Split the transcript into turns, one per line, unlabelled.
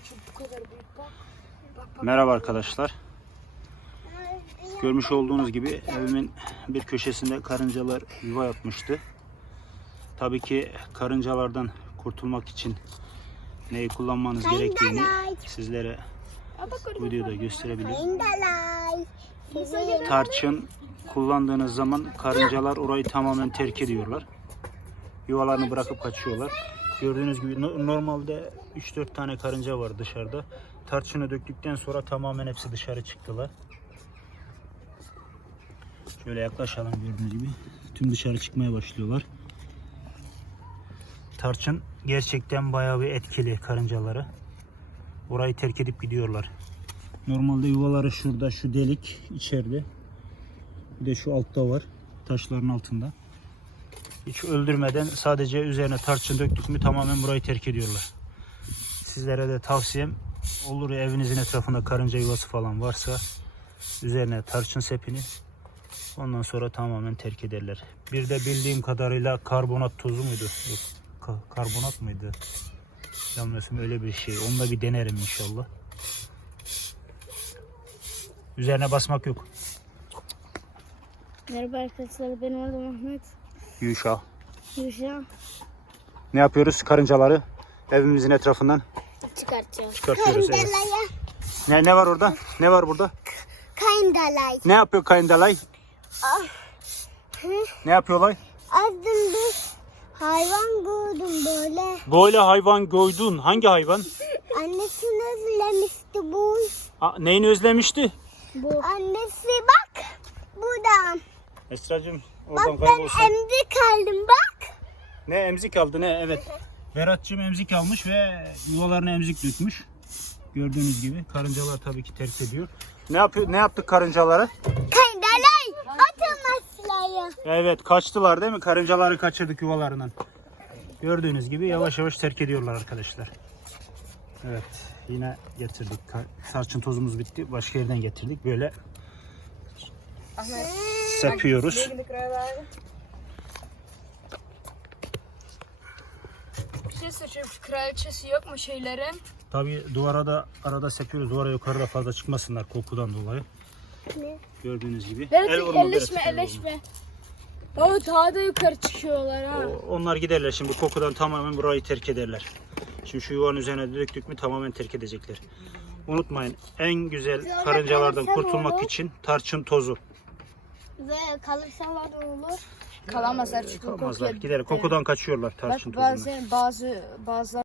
Bu kadar büyük bak.
Merhaba arkadaşlar. Görmüş olduğunuz gibi evimin bir köşesinde karıncalar yuva yapmıştı. Tabii ki karıncalardan kurtulmak için neyi kullanmanız gerektiğini sizlere bu videoda gösterebilirim. Tarçın kullandığınız zaman karıncalar orayı tamamen terk ediyorlar. Yuvalarını bırakıp kaçıyorlar. Gördüğünüz gibi normalde 3-4 tane karınca var dışarıda. Tarçını döktükten sonra tamamen hepsi dışarı çıktılar. Şöyle yaklaşalım, gördüğünüz gibi tüm dışarı çıkmaya başlıyorlar. Tarçın gerçekten bayağı bir etkili karıncaları. Orayı terk edip gidiyorlar. Normalde yuvaları şurada, şu delik içeride. Bir de şu altta var, taşların altında. Hiç öldürmeden sadece üzerine tarçın döktük mü tamamen burayı terk ediyorlar. Sizlere de tavsiyem, olur ya evinizin etrafında karınca yuvası falan varsa üzerine tarçın sepini, ondan sonra tamamen terk ederler. Bir de bildiğim kadarıyla karbonat tozu muydu? Yok, karbonat mıydı? Yanılmıyorsam öyle bir şey. Onu da bir denerim inşallah. Üzerine basmak yok.
Merhaba arkadaşlar, benim adım Ahmet.
Yuşa.
Ne
yapıyoruz? Karıncaları evimizin etrafından çıkartıyoruz. Evet. Ne var orada? Ne var burada?
Kayındalay.
Ne yapıyor kayındalay? Ne yapıyorlar?
Adım bir hayvan gördüm böyle.
Böyle hayvan gördün. Hangi hayvan?
Annesini özlemişti bu.
Neyini özlemişti?
Bu. Annesi bak buradan.
Esra'cığım oradan
Bak
kaybolsun.
ben emzik aldım bak.
Ne emzik aldı ne? Evet. Berat'cığım emzik almış ve yuvalarına emzik dökmüş. Gördüğünüz gibi karıncalar tabii ki terk ediyor. Ne yaptık karıncalara?
Kayındalay. Atılmazlar.
Evet, kaçtılar değil mi? Karıncaları kaçırdık yuvalarından. Gördüğünüz gibi yavaş yavaş terk ediyorlar arkadaşlar. Evet, yine getirdik. Tarçın tozumuz bitti. Başka yerden getirdik. Böyle sepiyoruz.
Bir şey söyleyeceğim, şu kraliçesi yok mu şeylerin?
Tabii duvara da arada sepiyoruz. Duvara yukarıda fazla çıkmasınlar kokudan dolayı.
Ne?
Gördüğünüz gibi.
Elleşme. Baba daha da yukarı çıkıyorlar ha.
Onlar giderler şimdi, kokudan tamamen burayı terk ederler. Şimdi şu yuvanın üzerine döktük mü tamamen terk edecekler. Unutmayın, en güzel karıncalardan kurtulmak için tarçın tozu.
Ve kalırsalar da olur.
Kalamazlar çünkü
Kalmazlar,
kokuyor.
gider. Kokudan kaçıyorlar tarçın
Bak
tozundan.
bazı